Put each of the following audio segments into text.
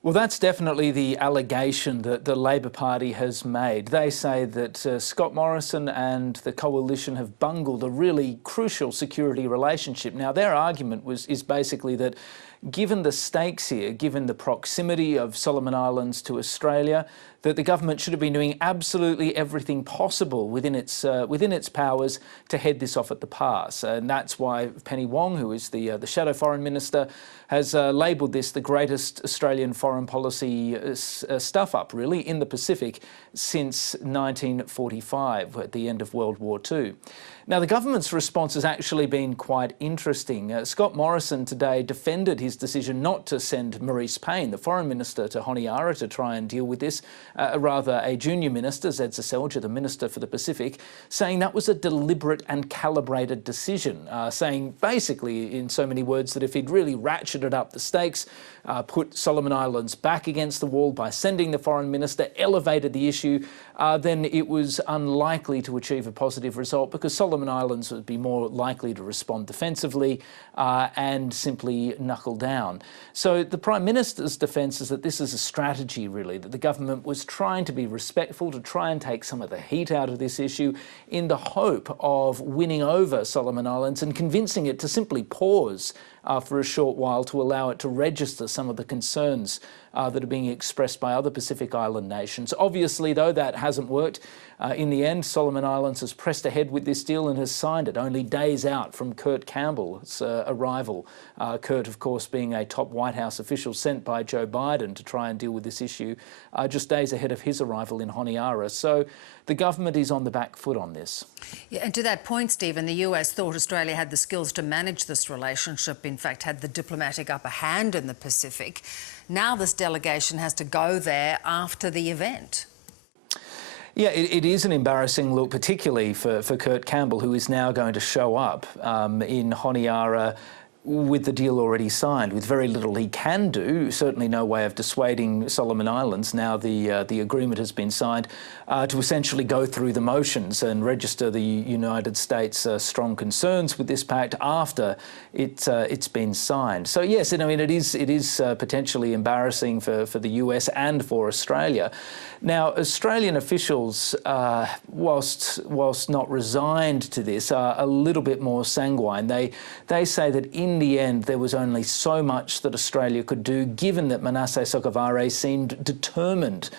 Well, that's definitely the allegation that the Labor Party has made. They say that Scott Morrison and the coalition have bungled a really crucial security relationship. Now, their argument is basically that given the stakes here, given the proximity of Solomon Islands to Australia, that the government should have been doing absolutely everything possible within its powers to head this off at the pass. And that's why Penny Wong, who is the Shadow Foreign Minister, has labelled this the greatest Australian foreign policy stuff-up, really, in the Pacific since 1945, at the end of World War II. Now, the government's response has actually been quite interesting. Scott Morrison today defended his decision not to send Marise Payne, the Foreign Minister, to Honiara to try and deal with this, rather a junior minister, Dziedzic, the Minister for the Pacific, saying that was a deliberate and calibrated decision, saying basically in so many words that if he'd really ratcheted up the stakes, put Solomon Islands back against the wall by sending the Foreign Minister, elevated the issue, then it was unlikely to achieve a positive result because Solomon Islands would be more likely to respond defensively and simply knuckle down. So the Prime Minister's defence is that this is a strategy, really, that the government was trying to be respectful, to try and take some of the heat out of this issue in the hope of winning over Solomon Islands and convincing it to simply pause for a short while to allow it to register some of the concerns that are being expressed by other Pacific Island nations. Obviously, though, that hasn't worked. In the end, Solomon Islands has pressed ahead with this deal and has signed it only days out from Kurt Campbell's arrival. Kurt, of course, being a top White House official sent by Joe Biden to try and deal with this issue just days ahead of his arrival in Honiara. So the government is on the back foot on this. Yeah, and to that point, Stephen, the US thought Australia had the skills to manage this relationship, in fact, had the diplomatic upper hand in the Pacific. Now this delegation has to go there after the event. Yeah, it is an embarrassing look, particularly for Kurt Campbell, who is now going to show up in Honiara with the deal already signed, with very little he can do, certainly no way of dissuading Solomon Islands, now the agreement has been signed, to essentially go through the motions and register the United States' strong concerns with this pact after it's been signed. So yes, I mean, it is potentially embarrassing for the US and for Australia. Now, Australian officials, whilst not resigned to this, are a little bit more sanguine. They say that in the end there was only so much that Australia could do, given that Manasseh Sogavare seemed determined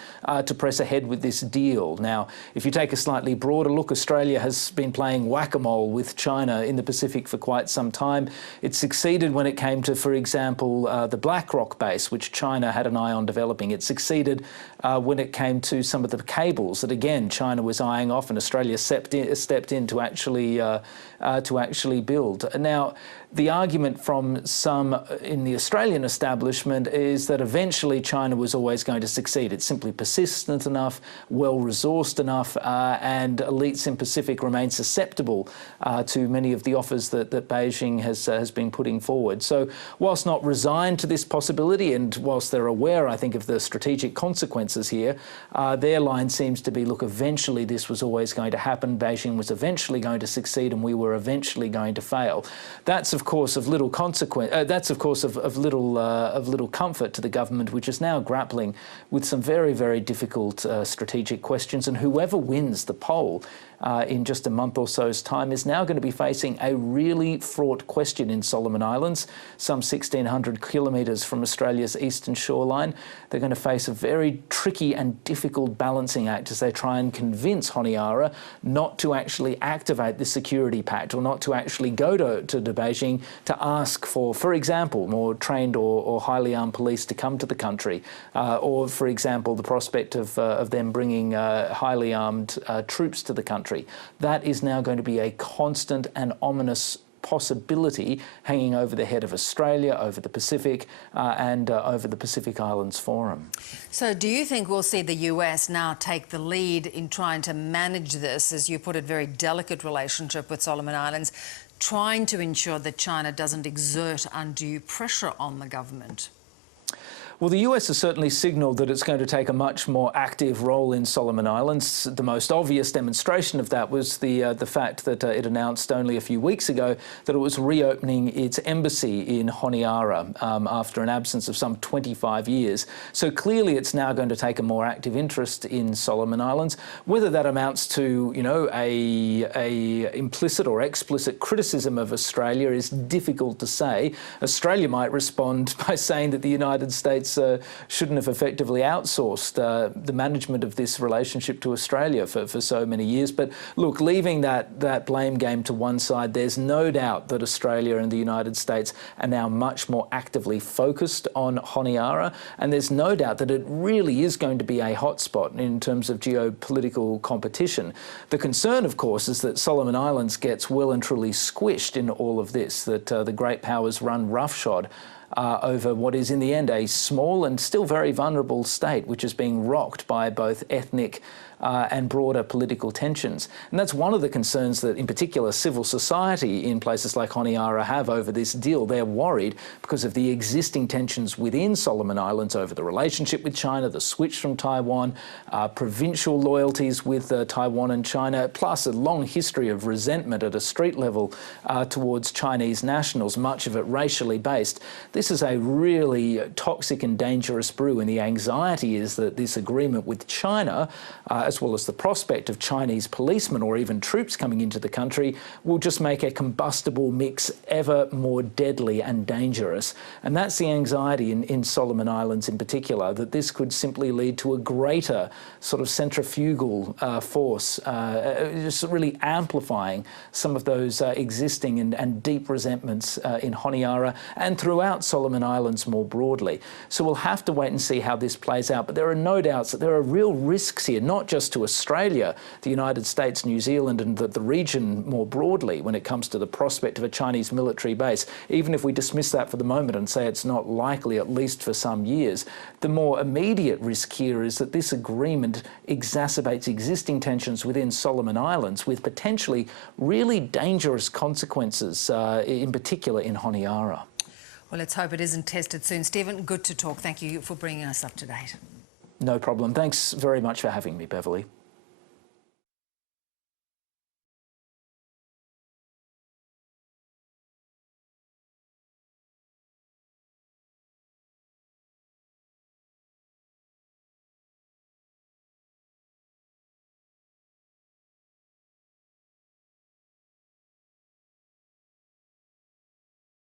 to press ahead with this deal. Now, if you take a slightly broader look, Australia has been playing whack-a-mole with China in the Pacific for quite some time. It succeeded when it came to, for example, the Black Rock base, which China had an eye on developing. It succeeded when it came to some of the cables that, again, China was eyeing off, and Australia stepped in to actually build. Now, the argument from some in the Australian establishment is that eventually China was always going to succeed. It's simply persistent enough, well-resourced enough, and elites in Pacific remain susceptible to many of the offers that Beijing has been putting forward. So whilst not resigned to this possibility, and whilst they're aware, I think, of the strategic consequences here, their line seems to be, look, eventually this was always going to happen. Beijing was eventually going to succeed, and we were eventually going to fail. That's, of course, of little consequence. That's, of course, of little comfort to the government, which is now grappling with some very, very difficult strategic questions. And whoever wins the poll in just a month or so's time is now going to be facing a really fraught question in Solomon Islands, some 1,600 kilometres from Australia's eastern shoreline. They're going to face a very tricky and difficult balancing act as they try and convince Honiara not to actually activate the security pact, or not to actually go to Beijing to ask for example, more trained or highly armed police to come to the country, or, for example, the prospect of them bringing highly armed troops to the country. That is now going to be a constant and ominous possibility hanging over the head of Australia, over the Pacific, and over the Pacific Islands Forum. So do you think we'll see the US now take the lead in trying to manage this, as you put it, very delicate relationship with Solomon Islands, trying to ensure that China doesn't exert undue pressure on the government? Well, the US has certainly signalled that it's going to take a much more active role in Solomon Islands. The most obvious demonstration of that was the fact that it announced only a few weeks ago that it was reopening its embassy in Honiara after an absence of some 25 years. So clearly it's now going to take a more active interest in Solomon Islands. Whether that amounts to, you know, a implicit or explicit criticism of Australia is difficult to say. Australia might respond by saying that the United States shouldn't have effectively outsourced the management of this relationship to Australia for so many years. But look, leaving that blame game to one side, there's no doubt that Australia and the United States are now much more actively focused on Honiara, and there's no doubt that it really is going to be a hotspot in terms of geopolitical competition. The concern, of course, is that Solomon Islands gets well and truly squished in all of this, that the great powers run roughshod over what is in the end a small and still very vulnerable state, which is being rocked by both ethnic and broader political tensions. And that's one of the concerns that, in particular, civil society in places like Honiara have over this deal. They're worried because of the existing tensions within Solomon Islands over the relationship with China, the switch from Taiwan, provincial loyalties with Taiwan and China, plus a long history of resentment at a street level towards Chinese nationals, much of it racially based. This is a really toxic and dangerous brew, and the anxiety is that this agreement with China, as well as the prospect of Chinese policemen or even troops coming into the country, will just make a combustible mix ever more deadly and dangerous. And that's the anxiety in Solomon Islands in particular, that this could simply lead to a greater sort of centrifugal force, just really amplifying some of those existing and deep resentments in Honiara and throughout Solomon Islands more broadly. So we'll have to wait and see how this plays out. But there are no doubts that there are real risks here, not just to Australia, the United States, New Zealand and the region more broadly when it comes to the prospect of a Chinese military base. Even if we dismiss that for the moment and say it's not likely, at least for some years, the more immediate risk here is that this agreement exacerbates existing tensions within Solomon Islands with potentially really dangerous consequences, in particular in Honiara. Well, let's hope it isn't tested soon. Stephen, good to talk. Thank you for bringing us up to date. No problem. Thanks very much for having me, Beverly.